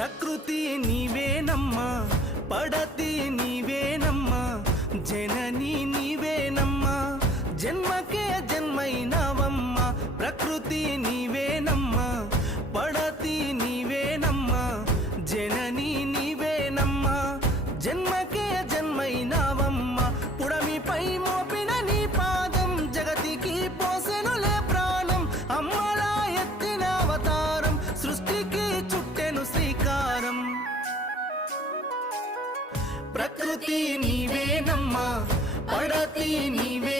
ప్రకృతి నీవేనమ్మా, పడతి నీవేనమ్మా, జనని నీవేనమ్మా, జన్మకే జన్మైనవమ్మా. ప్రకృతి నీవేనమ్మా, పడతి నీవేనమ్మా, జనని నీవేనమ్మా, జన్మకే జన్మైనవమ్మా. పుడమిపై మోపిన నీ పాదం జగతికి పోసెనులే ప్రాణం. అమ్మలా ఎత్తిన అవతారం సృష్టికి చుట్టెను శ్రీకారం. ప్రకృతి నీవేనమ్మా, పడతి నీవే